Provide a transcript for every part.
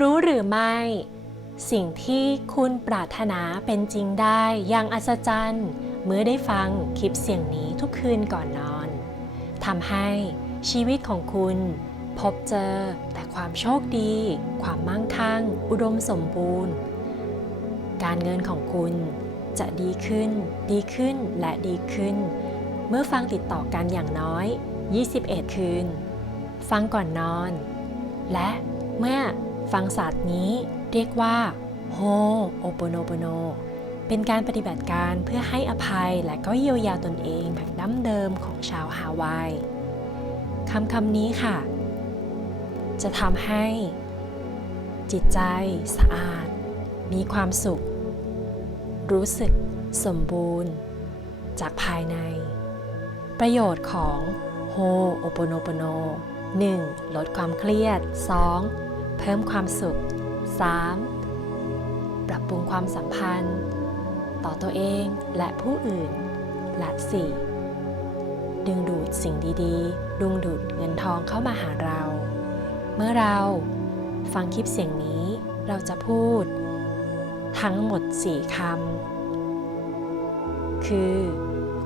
รู้หรือไม่สิ่งที่คุณปรารถนาเป็นจริงได้อย่างอัศจรรย์เมื่อได้ฟังคลิปเสียงนี้ทุกคืนก่อนนอนทำให้ชีวิตของคุณพบเจอแต่ความโชคดีความมั่งคั่งอุดมสมบูรณ์การเงินของคุณจะดีขึ้นและดีขึ้นเมื่อฟังติดต่อกันอย่างน้อย21คืนฟังก่อนนอนและเมื่อฟังศาสตร์นี้เรียกว่าโฮโอโปโนโปโนเป็นการปฏิบัติการเพื่อให้อภัยและก็เยียวยาตนเองแบบดั้งเดิมของชาวฮาวายคำนี้ค่ะจะทำให้จิตใจสะอาดมีความสุขรู้สึกสมบูรณ์จากภายในประโยชน์ของโฮโอโปโนโปโน 1. ลดความเครียด 2. เพิ่มความสุข 3. ปรับปรุงความสัมพันธ์ต่อตัวเองและผู้อื่นและ 4. ดึงดูดสิ่งดีๆดึงดูดเงินทองเข้ามาหาเราเมื่อเราฟังคลิปเสียงนี้เราจะพูดทั้งหมด4 คำคือ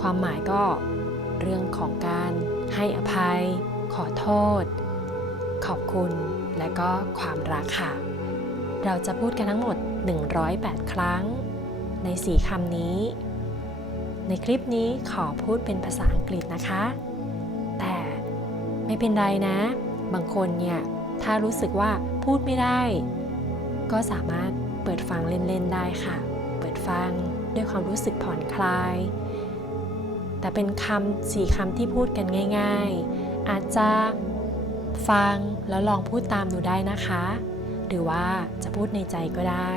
ความหมายก็เรื่องของการให้อภัยขอโทษขอบคุณและก็ความรักค่ะเราจะพูดกันทั้งหมด108 ครั้งใน4 คำนี้ในคลิปนี้ขอพูดเป็นภาษาอังกฤษนะคะแต่ไม่เป็นไรนะบางคนเนี่ยถ้ารู้สึกว่าพูดไม่ได้ก็สามารถเปิดฟังเล่นๆได้ค่ะเปิดฟังด้วยความรู้สึกผ่อนคลายแต่เป็น4 คำที่พูดกันง่ายๆอาจจะฟังแล้วลองพูดตามดูได้นะคะหรือว่าจะพูดในใจก็ได้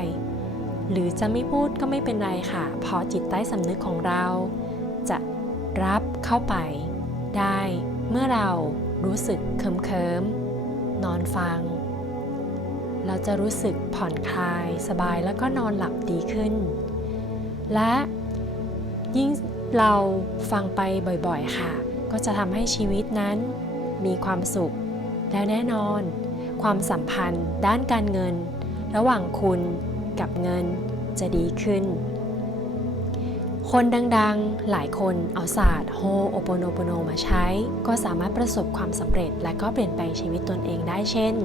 หรือจะไม่พูดก็ไม่เป็นไรค่ะเพราะจิตใต้สำนึกของเราจะรับเข้าไปได้เมื่อเรารู้สึกเคิมๆนอนฟังเราจะรู้สึกผ่อนคลายสบายแล้วก็นอนหลับดีขึ้นและยิ่งเราฟังไปบ่อยๆค่ะก็จะทำให้ชีวิตนั้นมีความสุขและแน่นอนความสัมพันธ์ด้านการเงินระหว่างคุณกับเงินจะดีขึ้นคนดังๆหลายคนเอาศาสตร์โฮโอโปโนโปโนมาใช้ก็สามารถประสบความสำเร็จและก็เปลี่ยนแปลงชีวิตตนเองได้เช่น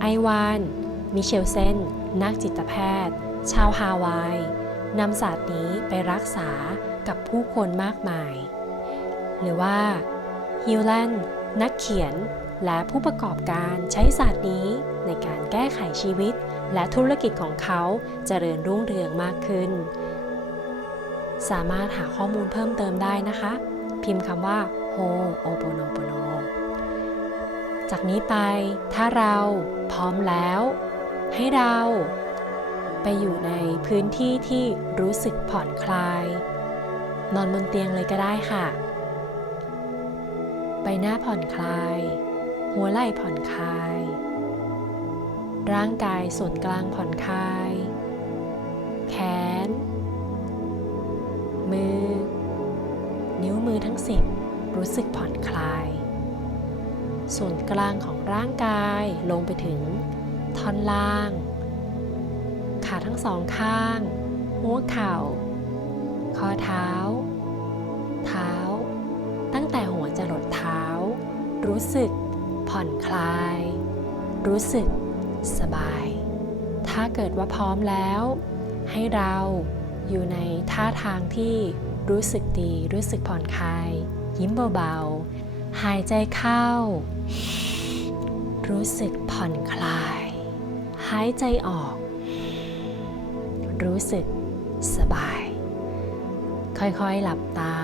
ไอวานมิเชลเซนนักจิตแพทย์ชาวฮาวายนำศาสตร์นี้ไปรักษากับผู้คนมากมายหรือว่าฮิลแลนด์นักเขียนและผู้ประกอบการใช้ศาสตร์นี้ในการแก้ไขชีวิตและธุรกิจของเขาเจริญรุ่งเรืองมากขึ้นสามารถหาข้อมูลเพิ่มเติมได้นะคะพิมพ์คำว่าโฮโอโปโนโปโนจากนี้ไปถ้าเราพร้อมแล้วให้เราไปอยู่ในพื้นที่ที่รู้สึกผ่อนคลายนอนบนเตียงเลยก็ได้ค่ะใบหน้าผ่อนคลายหัวไหล่ผ่อนคลายร่างกายส่วนกลางผ่อนคลายแขนมือนิ้วมือทั้ง10รู้สึกผ่อนคลายส่วนกลางของร่างกายลงไปถึงท่อนล่างขาทั้ง2 ข้างหัวเข่าข้อเท้าเท้าตั้งแต่หัวจรดเท้ารู้สึกผ่อนคลายรู้สึกสบายถ้าเกิดว่าพร้อมแล้วให้เราอยู่ในท่าทางที่รู้สึกดีรู้สึกผ่อนคลายยิ้มเบาๆหายใจเข้ารู้สึกผ่อนคลายหายใจออกรู้สึกสบายค่อยๆหลับตา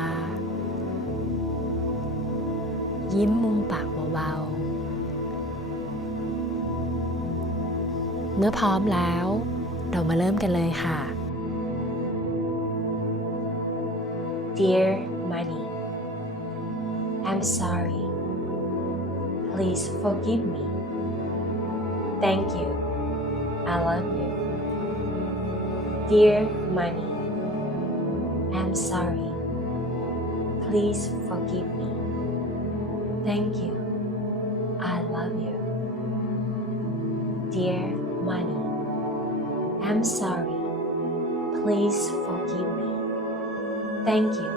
ยิ้มมุมปากเบาๆเมื่อพร้อมแล้วเรามาเริ่มกันเลยค่ะ Dear Money I'm sorry Please forgive me Thank you I love you Dear Money I'm sorry Please forgive me Thank you I love you Dear money, I'm sorry. Please forgive me. Thank you.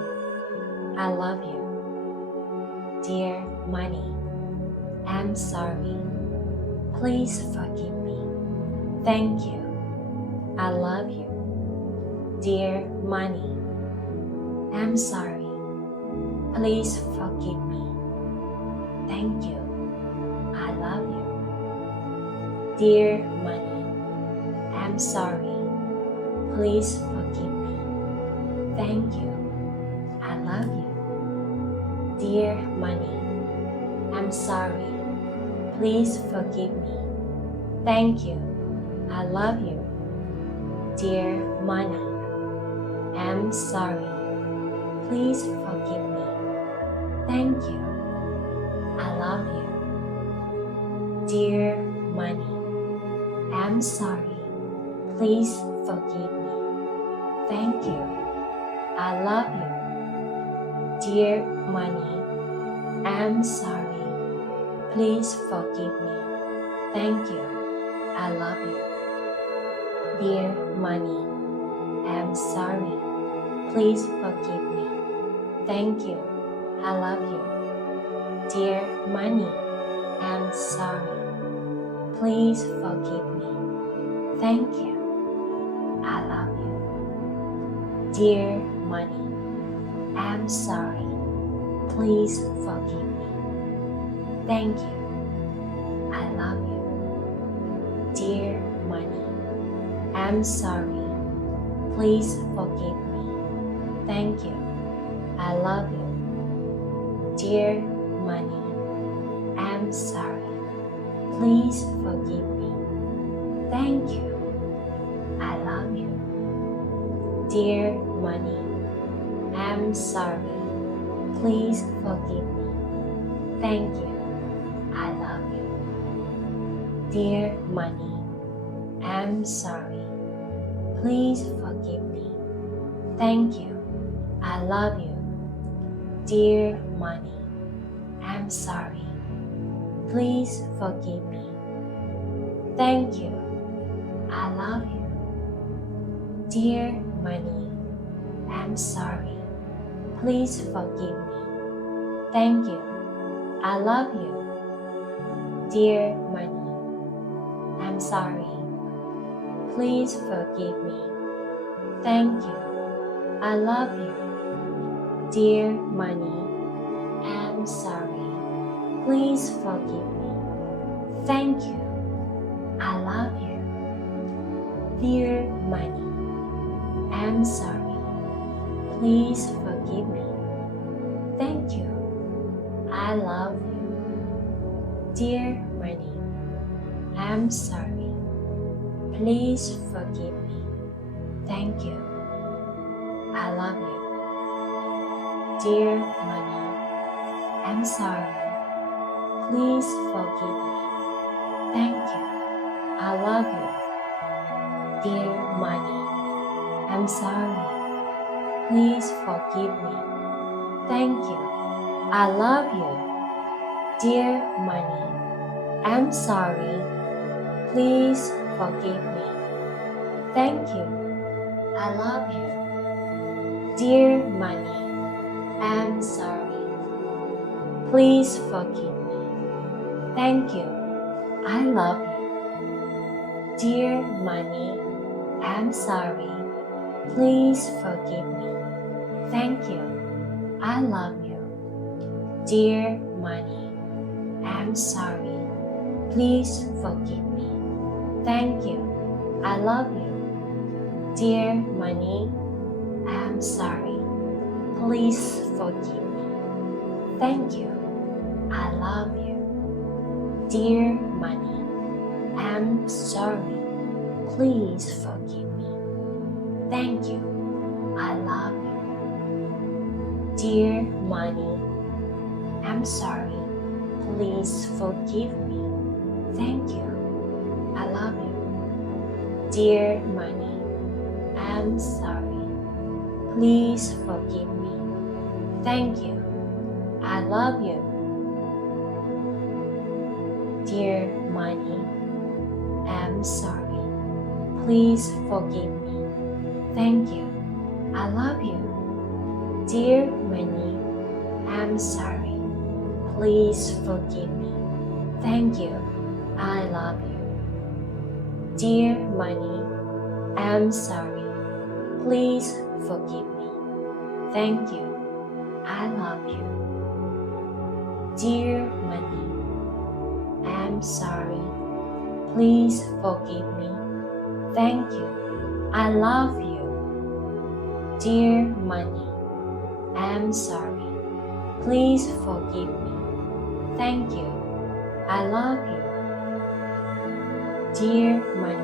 I love you. Dear money, I'm sorry. Please forgive me. Thank you. I love you. Dear money, I'm sorry. Please forgive me. Thank you. I love you. Dear money, I'm sorry. Please forgive me. Thank you. I love you. Dear money, I'm sorry. Please forgive me. Thank you. I love you. Dear money, I'm sorry. Please forgive me. Thank you. I love you. Dear money, I'm sorry. Please forgive me. Thank you. I love you. Dear money, I'm sorry. Please forgive me. Thank you. I love you. Dear money, I'm sorry. Please forgive me. Thank you. I love you. Dear money, I'm sorry. Please forgive me. Thank you. I love you. Dear money, I'm sorry. Please forgive me. Thank you. I love you. Dear money, I'm sorry. Please forgive me. Thank you. I love you. Dear money, I'm sorry. Please forgive me. Thank you. I love you. Dear money, I'm sorry. Please forgive me. Thank you. I love you. Dear money, I'm sorry. Please forgive me. Thank you. I love you. Dear money, I'm sorry. Please forgive me. Thank you. I love you. Dear money, I'm sorry. Please forgive me. Thank you. I love you. Dear money, I'm sorry. Please forgive me. Thank you. I love you. Dear money, I'm sorry. Please forgive me. Thank you. I love you. Dear money, I'm sorry. Please forgive me. Thank you. I love you. Dear money, I'm sorry. Please forgive me. Thank you. I love you. Dear money, I'm sorry. Please forgive me. Thank you. I love you. Dear money, I'm sorry. Please forgive me. Thank you. I love you. Dear money, I'm sorry. Please forgive me. Thank you. I love you. Dear money, I'm sorry. Please forgive me. Thank you. I love you. Dear money, I'm sorry. Please forgive me. Thank you. I love you. Dear money, I'm sorry. Please forgive me. Thank you. I love you. Dear money, I'm sorry. Please forgive me. Thank you. I love you. Dear money, I'm sorry. Please forgive me. Thank you. I love you. Dear money, I'm sorry. Please forgive me. Thank you. I love you. Dear money, I'm sorry. Please forgive me. Thank you. I love you. Dear money, I'm sorry. Please forgive me. Thank you. I love you. Dear Money, I'm sorry. Please forgive me. Thank you. I love you. Dear Money, I'm sorry. Please forgive me. Thank you. I love you. Dear Money, I'm sorry. Please forgive me. Thank you. I love you. Dear Money, I'm sorry. Please forgive me. Thank you. I love you. Dear Money,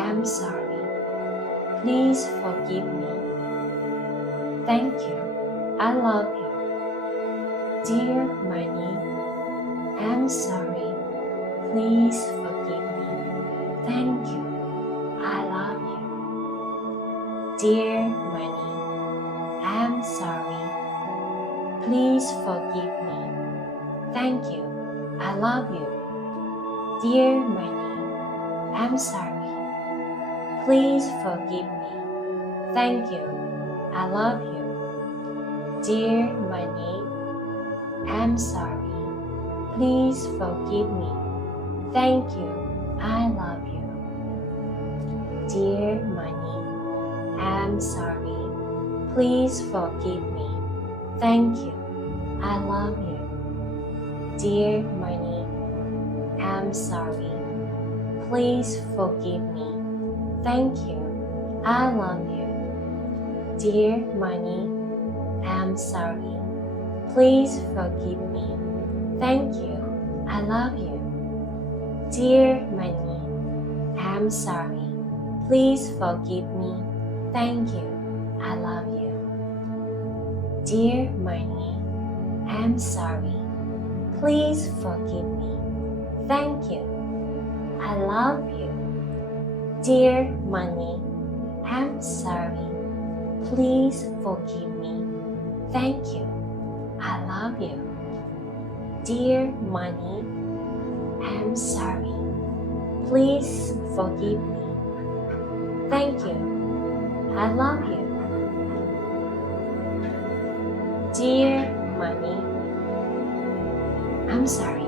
I'm sorry. Please forgive me. Thank you. I love you. Dear Money, I'm sorry. Please forgive me. Thank you. I love you. Dear Money, I'm sorry. Please forgive me. Thank you. I love you. Dear Money, I'm sorry. Please forgive me. Thank you. I love you. Dear Money, I'm sorry. Please forgive me. Thank you. I love you. Dear Money, I'm sorry. Please forgive me. Thank you. I love you. Dear Money, I'm sorry. Please forgive me. Thank you. I love you. Dear Money, I'm sorry. Please forgive me. Thank you. I love you. Dear Money, I'm sorry. Please forgive me. Thank you. I love you. Dear Money, I'm sorry. Please forgive me. Thank you. I love you. Dear Money, I'm sorry. Please forgive me. Thank you. I love you. Dear Money, I'm sorry. Please forgive me. Thank you. I love you. Dear Money, I'm sorry.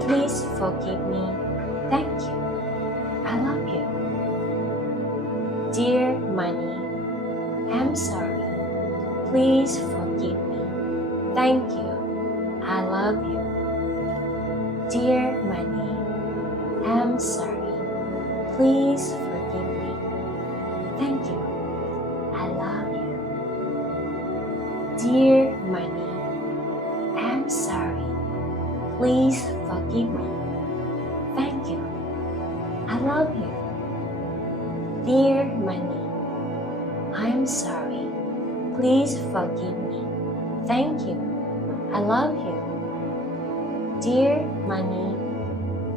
Please forgive me. Thank you. I love you. Dear Money, I'm sorry. Please forgive me. Thank you. I love you. Dear Money, I'm sorry. Please forgive me. Thank you. I love you. Dear Money, I'm sorry. Please forgive me. Thank you. I love you. Dear Money, I'm sorry. Please forgive me. Thank you. I love you. Dear Money,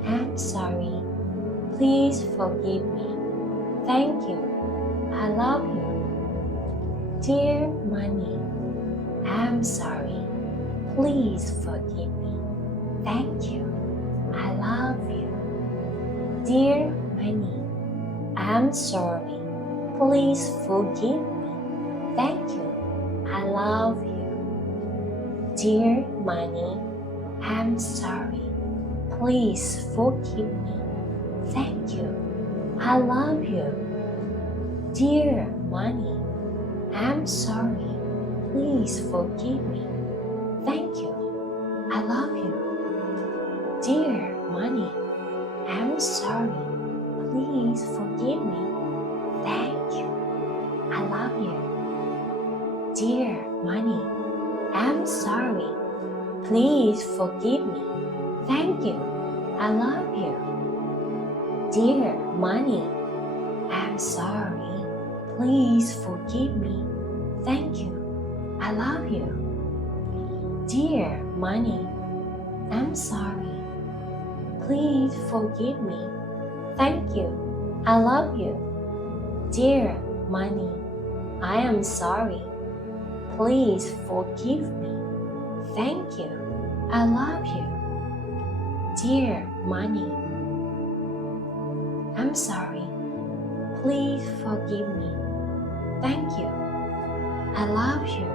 I'm sorry. Please forgive me. Thank you. I love you. Dear Money, I'm sorry. Please forgive me. Thank you. I love you. Dear Money, I'm sorry. Please forgive me. Thank you. I love you. Dear Money, I'm sorry. Please forgive me. Thank you. I love you. Dear Money, I'm sorry. Please forgive me. Thank you. I love you. Dear Money, I'm sorry. Please forgive me. Thank you. I love you. Dear Money, I'm sorry. Please forgive me. Thank you. I love you. Dear Money, I'm sorry. Please forgive me. Thank you. I love you. Dear Money, I'm sorry. Please forgive me. Thank you. I love you. Dear Money, I am sorry. Please forgive me. Thank you. I love you. Dear Money, I'm sorry. Please forgive me. Thank you. I love you.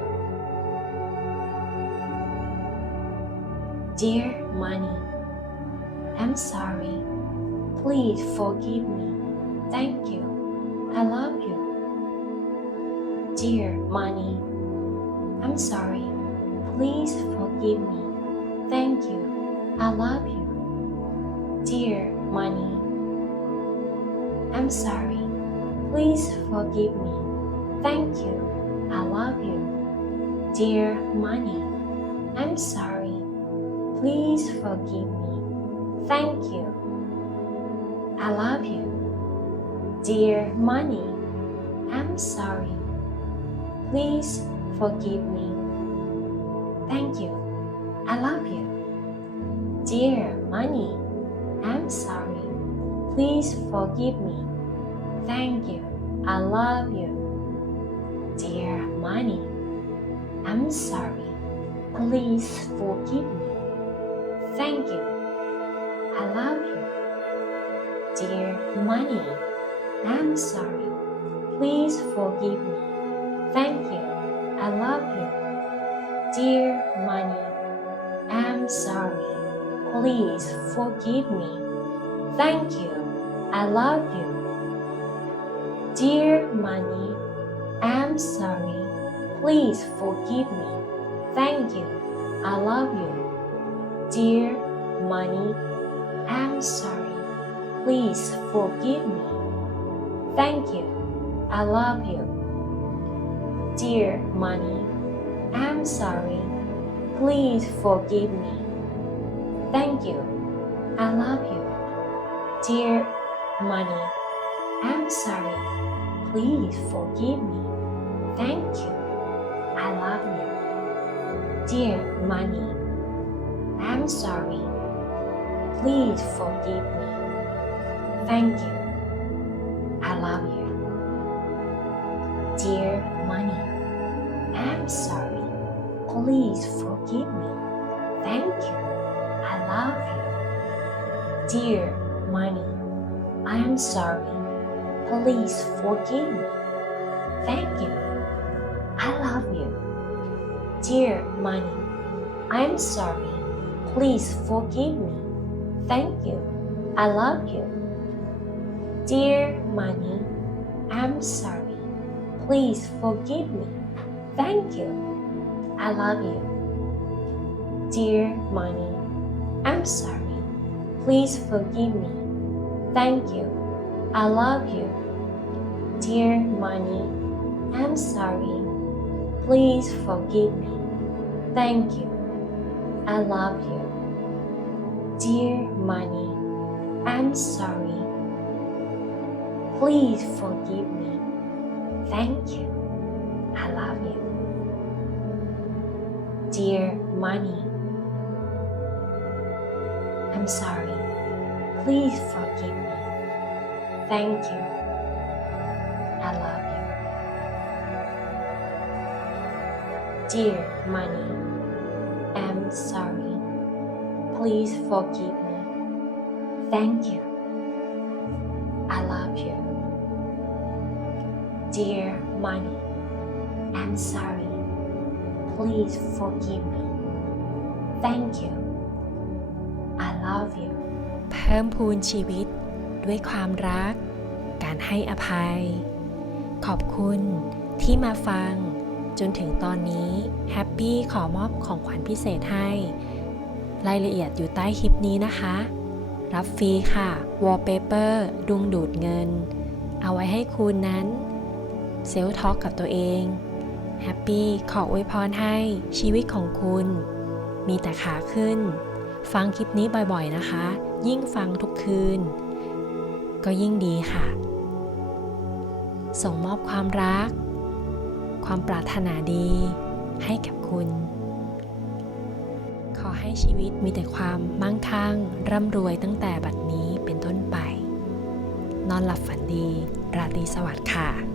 Dear money, I'm sorry. Please forgive me. Thank you. I love you. Dear money, I'm sorry. Please forgive me. Thank you. I love you. Dear money, I'm sorry. Please forgive me. Thank you. I love you. Dear money, I'm sorry. Please forgive me. Thank you. I love you. Dear money, I'm sorry. Please forgive me. Thank you. I love you. Dear money, I'm sorry. Please forgive me. Thank you. I love you. Dear money, I'm sorry. Please forgive me. Thank you. I love you. Dear money, I'm sorry. Please forgive me. Thank you. I love you. Dear money, I'm sorry. Please forgive me. Thank you. I love you. Dear money, I'm sorry. Please forgive me. Thank you. I love you. Dear money, I'm sorry. Please forgive me. Thank you. I love you. Dear money, I'm sorry. Please forgive me. Thank you. I love you. Dear money, I'm sorry. Please forgive me. Thank you. I love you. Dear money, I'm sorry. Please forgive me. Thank you. I love you. Dear money, I'm sorry. Please forgive me. Thank you. I love you. Dear money, I'm sorry. Please forgive me. Thank you. I love you. Dear money, I'm sorry. Please forgive me. Thank you. I love you. Dear money, I'm sorry. Please forgive me. Thank you. I love you. Dear money, I'm sorry. Please forgive me. Thank you. I love you. Dear money, I'm sorry. Please forgive me. Thank you. I love you. Dear money, I'm sorry. Please forgive me. Thank you. I love you. Dear money, I'm sorry. Please forgive me. Thank you. I love you. Dear money, I'm sorry. Please forgive me. Thank you. I love you. Dear money, I'm sorry. Please forgive me. Thank you. I love you. เพิ่มพูนชีวิตด้วยความรัก การให้อภัย ขอบคุณที่มาฟังจนถึงตอนนี้แฮปปี้ขอมอบของขวัญพิเศษให้รายละเอียดอยู่ใต้คลิปนี้นะคะรับฟรีค่ะวอลเปเปอร์ดุงดูดเงินเอาไว้ให้คุณนั้นเซลฟ์ทอล์กกับตัวเองแฮปปี้ขออวยพรให้ชีวิตของคุณมีแต่ขาขึ้นฟังคลิปนี้บ่อยๆนะคะยิ่งฟังทุกคืนก็ยิ่งดีค่ะส่งมอบความรักความปรารถนาดีให้กับคุณขอให้ชีวิตมีแต่ความมั่งคั่งร่ำรวยตั้งแต่บัดนี้เป็นต้นไปนอนหลับฝันดีราตรีสวัสดิ์ค่ะ